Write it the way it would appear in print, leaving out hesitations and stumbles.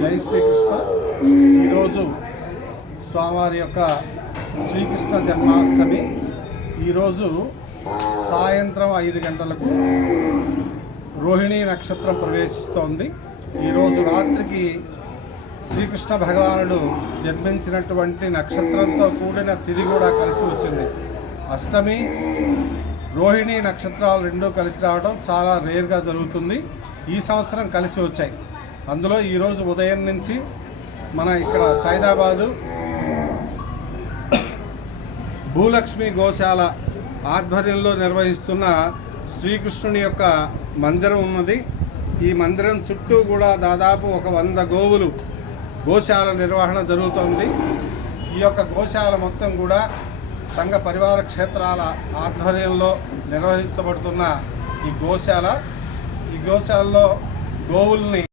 జై శ్రీకృష్ణ. ఈరోజు స్వామివారి యొక్క శ్రీకృష్ణ జన్మాష్టమి. ఈరోజు సాయంత్రం 5 గంటలకు రోహిణీ నక్షత్రం ప్రవేశిస్తోంది. ఈరోజు రాత్రికి శ్రీకృష్ణ భగవానుడు జన్మించినటువంటి నక్షత్రంతో కూడిన తిథి కూడా కలిసి వచ్చింది. అష్టమి, రోహిణీ నక్షత్రాలు రెండూ కలిసి రావడం చాలా రేర్గా జరుగుతుంది. ఈ సంవత్సరం కలిసి వచ్చాయి. అందులో ఈరోజు ఉదయం నుంచి మన ఇక్కడ సైదాబాదు భూలక్ష్మి గోశాల ఆధ్వర్యంలో నిర్వహిస్తున్న శ్రీకృష్ణుని యొక్క మందిరం ఉన్నది. ఈ మందిరం చుట్టూ కూడా దాదాపు 100 గోవులు గోశాల నిర్వహణ జరుగుతోంది. ఈ యొక్క గోశాల మొత్తం కూడా సంఘ పరివార క్షేత్రాల ఆధ్వర్యంలో నిర్వహించబడుతున్న ఈ గోశాలలో గోవుల్ని